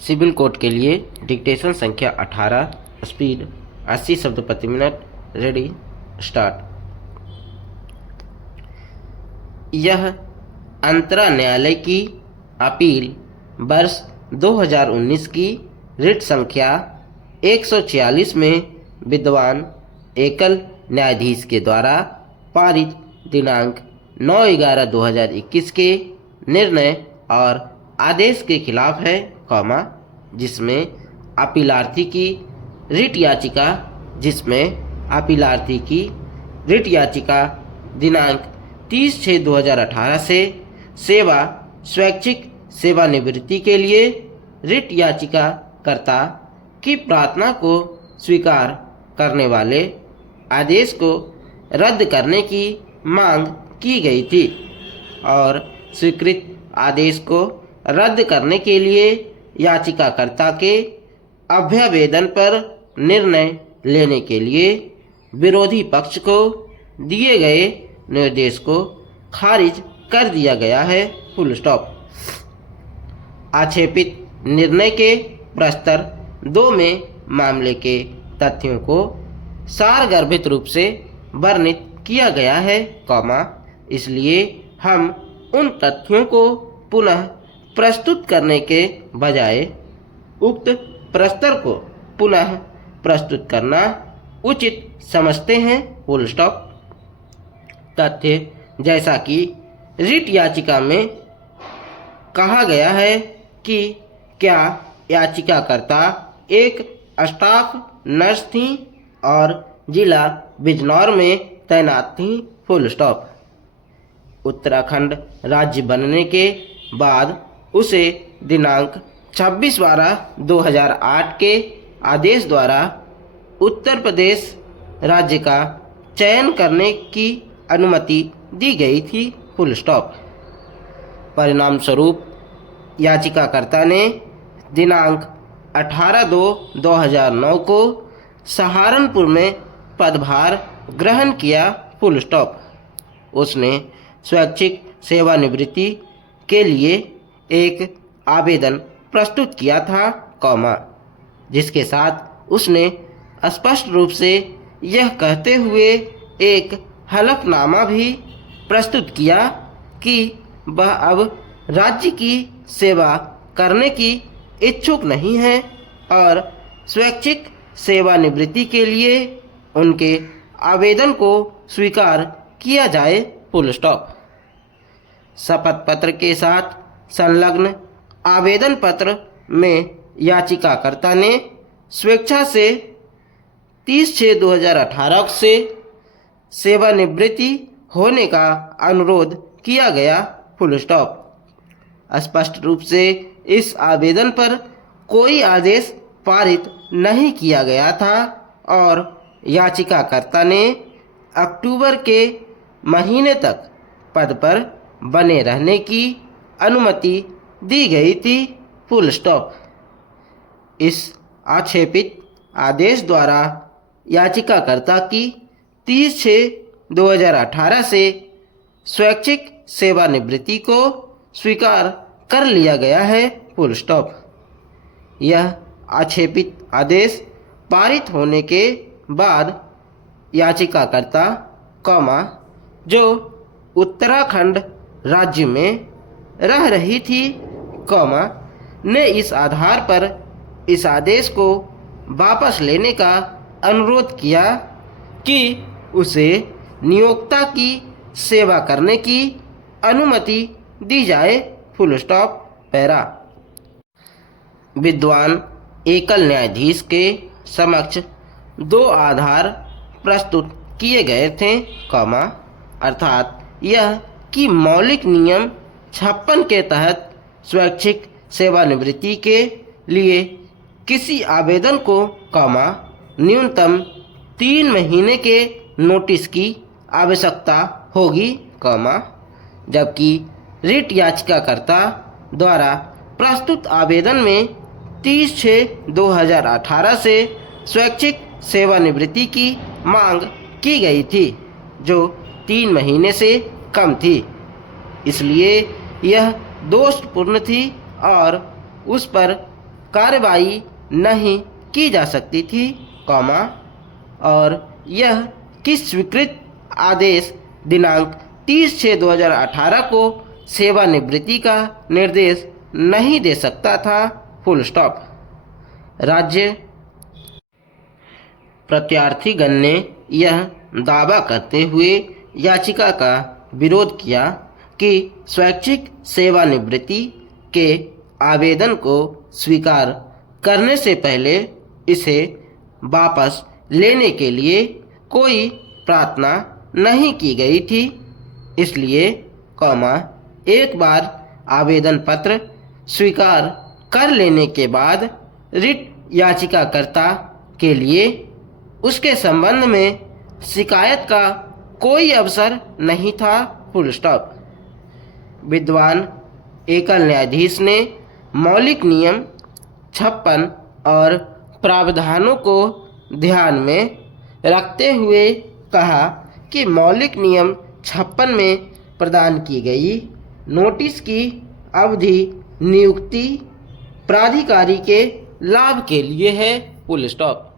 Civil code के लिए dictation संख्या 18, स्पीड 80 शब्द प्रति मिनट। Ready, start. यह अंतरा न्यायालय की अपील वर्ष 2019 की रिट संख्या 146 में विद्वान एकल न्यायाधीश के द्वारा पारित दिनांक 9/11/2021 के निर्णय और आदेश के खिलाफ है, जिसमें अपीलार्थी की रिट याचिका दिनांक 30/6/2018 से स्वैच्छिक सेवानिवृत्ति के लिए रिट याचिकाकर्ता की प्रार्थना को स्वीकार करने वाले आदेश को रद्द करने की मांग की गई थी और स्वीकृत आदेश को रद्द करने के लिए याचिकाकर्ता के अभ्यावेदन पर निर्णय लेने के लिए विरोधी पक्ष को दिए गए निर्देश को खारिज कर दिया गया है। Full stop. आक्षेपित निर्णय के प्रस्तर 2 में मामले के तथ्यों को सारगर्भित रूप से वर्णित किया गया है, इसलिए हम उन तथ्यों को पुनः प्रस्तुत करने के बजाय उक्त प्रस्तर को पुनः प्रस्तुत करना उचित समझते हैं। Full stop. तथ्य जैसा कि रिट याचिका में कहा गया है कि क्या याचिकाकर्ता एक स्टाफ नर्स थी और जिला बिजनौर में तैनात थी। Full stop. उत्तराखंड राज्य बनने के बाद उसे दिनांक 26/12/2008 के आदेश द्वारा उत्तर प्रदेश राज्य का चयन करने की अनुमति दी गई थी। Full stop. परिणाम स्वरूप याचिकाकर्ता ने दिनांक 18/2/2009 को सहारनपुर में पदभार ग्रहण किया। Full stop. उसने स्वैच्छिक सेवानिवृत्ति के लिए एक आवेदन प्रस्तुत किया था, जिसके साथ उसने स्पष्ट रूप से यह कहते हुए एक हलफनामा भी प्रस्तुत किया कि वह अब राज्य की सेवा करने की इच्छुक नहीं है और स्वैच्छिक सेवानिवृत्ति के लिए उनके आवेदन को स्वीकार किया जाए। Full stop. शपथ पत्र के साथ संलग्न आवेदन पत्र में याचिकाकर्ता ने स्वेच्छा से 30/6/2018 से सेवानिवृत्ति होने का अनुरोध किया गया। Full stop. स्पष्ट रूप से इस आवेदन पर कोई आदेश पारित नहीं किया गया था और याचिकाकर्ता ने अक्टूबर के महीने तक पद पर बने रहने की अनुमति दी गई थी। Full stop. इस आक्षेपित आदेश द्वारा याचिकाकर्ता की 30/6/2018 से स्वैच्छिक सेवानिवृत्ति को स्वीकार कर लिया गया है। Full stop. यह आक्षेपित आदेश पारित होने के बाद याचिकाकर्ता, जो उत्तराखंड राज्य में रह रही थी, ने इस आधार पर इस आदेश को वापस लेने का अनुरोध किया कि उसे नियोक्ता की सेवा करने की अनुमति दी जाए। Full stop. पैरा। विद्वान एकल न्यायाधीश के समक्ष 2 आधार प्रस्तुत किए गए थे, अर्थात यह कि मौलिक नियम 56 के तहत स्वैच्छिक सेवानिवृत्ति के लिए किसी आवेदन को, न्यूनतम 3 महीने के नोटिस की आवश्यकता होगी, जबकि रिट याचिकाकर्ता द्वारा प्रस्तुत आवेदन में 30/6/2018 से स्वैच्छिक सेवानिवृत्ति की मांग की गई थी, जो 3 महीने से कम थी। इसलिए यह दोषपूर्ण थी और उस पर कार्रवाई नहीं की जा सकती थी, कॉमा, और यह किस स्वीकृत आदेश दिनांक 30/6/2018 को सेवानिवृत्ति का निर्देश नहीं दे सकता था, फुल स्टॉप। राज्य प्रत्यार्थीगण ने यह दावा करते हुए याचिका का विरोध किया कि स्वैच्छिक सेवानिवृत्ति के आवेदन को स्वीकार करने से पहले इसे वापस लेने के लिए कोई प्रार्थना नहीं की गई थी, इसलिए, कॉमा, एक बार आवेदन पत्र स्वीकार कर लेने के बाद रिट याचिकाकर्ता के लिए उसके संबंध में शिकायत का कोई अवसर नहीं था, फुल स्टॉप। विद्वान एकल न्यायाधीश ने मौलिक नियम 56 और प्रावधानों को ध्यान में रखते हुए कहा कि मौलिक नियम 56 में प्रदान की गई नोटिस की अवधि नियुक्ति प्राधिकारी के लाभ के लिए है, फुल स्टॉप।